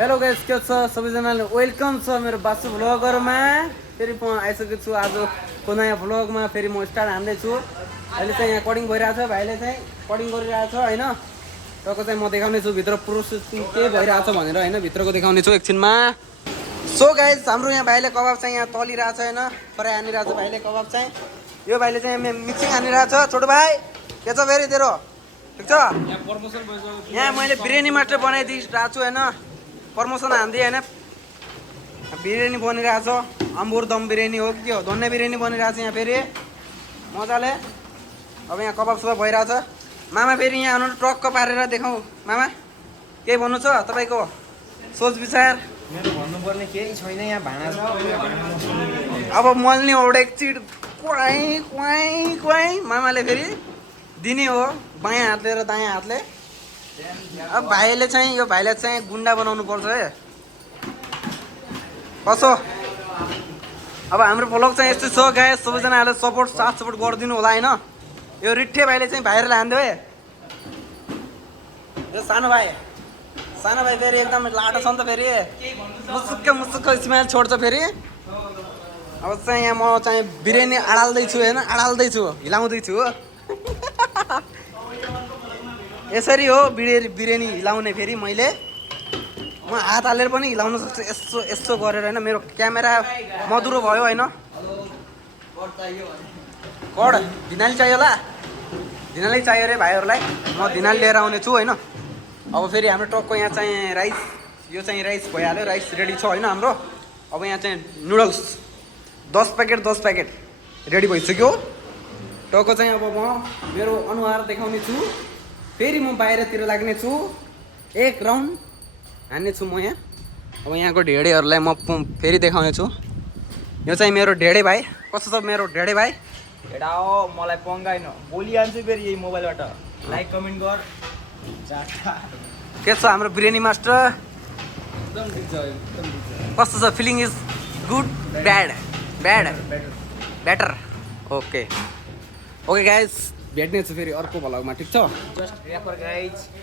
Hello guys, के छ सबैजनाले वेलकम छ मेरो बासु भ्लगरमा। फेरि म आइसकेको छु आजको नयाँ भ्लगमा। फेरि म स्टार्ट हान्दैछु। अहिले चाहिँ यहाँ कटिङ भइरहेछ, भाइले चाहिँ कटिङ गरिरहेछ हैन। टक्क चाहिँ म देखाउने छु भित्र प्रोसेस के भइरहेछ भनेर हैन, भित्रको देखाउने छु एकछिनमा। सो गाइस, हाम्रो यहाँ भाइले कबाब चाहिँ यहाँ तलिरहेछ हैन, फ्राई हानिरहेछ भाइले कबाब चाहिँ। यो भाइले चाहिँ मिक्सिङ हानिरहेछ। छोटो भाइ के छ फेरि तेरो? ठिक छ? यहाँ मैले बिरयानी मात्र बनाइदिइरहेको छु हैन, प्रमोसन हान्दै हैन। बिरयानी बनिरहेछ, अम्बुर दम बिरयानी हो कि के हो, धन्ने बिरयानी बनिरहेछ यहाँ फेरि मजाले। अब यहाँ कबाब सबाब भइरहेछ। मामा फेरि यहाँ आउनु टक्क पारेर देखाऊ। मामा केही भन्नु छ तपाईँको सोच विचार? मेरो भन्नुपर्ने केही छैन, यहाँ भाँडा छ। अब मल्ने औडे एकचिट क्वाइ क्वाइ क्वाइ मामाले फेरि दिने हो बायाँ हातले र दायाँ हातले। अब भाइले चाहिँ यो भाइलाई चाहिँ गुन्डा बनाउनु पर्छ है। कसो अब हाम्रो भ्लग चाहिँ यस्तो छ गाइस, सबैजनाले साथ सपोर्ट गरिदिनु होला हैन। यो रिट्ठे भाइले चाहिँ भाइरल हान्दियो है। यो सानो भाइ फेरि एकदम लाटो छ नि त, फेरि मुसुक्क स्माइल छोड्छ फेरि। अब चाहिँ यहाँ म चाहिँ बिरयानी अडाल्दैछु होइन, हिलाउँदैछु हो। यसरी हो बिरयानी हिलाउने। फेरि मैले म हात हालेर पनि हिलाउन सक्छु, यस्तो यस्तो गरेर होइन। मेरो क्यामेरा मधुरो भयो होइन। कड धिनाली चाहियो होला, धिनाली चाहियो अरे भाइहरूलाई। म धिनाली लिएर आउने छु होइन। अब फेरि हाम्रो टक्क यहाँ चाहिँ राइस, यो चाहिँ राइस भइहाल्यो, राइस रेडी छ होइन हाम्रो। अब यहाँ चाहिँ नुडल्स 10 प्याकेट रेडी भइसक्यो। टक्क चाहिँ अब म मेरो अनुहार देखाउने छु। फेरि म बाहिरतिर लाग्ने छु, एक राउन्ड हान्ने छु म यहाँ। अब यहाँको ढेडेहरूलाई म फेरि देखाउने छु। यो चाहिँ मेरो ढेडे भाइ। कस्तो छ मेरो ढेडे भाइ? एडा हो, मलाई पङ्गाइन बोलिहाल्छु फेरि यही मोबाइलबाट। लाइक कमेन्ट गर। के छ हाम्रो बिरयानी मास्टर? एकदम ठिक छ, एकदम ठिक छ। कस्तो छ? Feeling is good better? Okay guys, भेट्ने छु फेरि अर्को भ्लगमा, ठिक छ? जस्ट रेपर गाइज।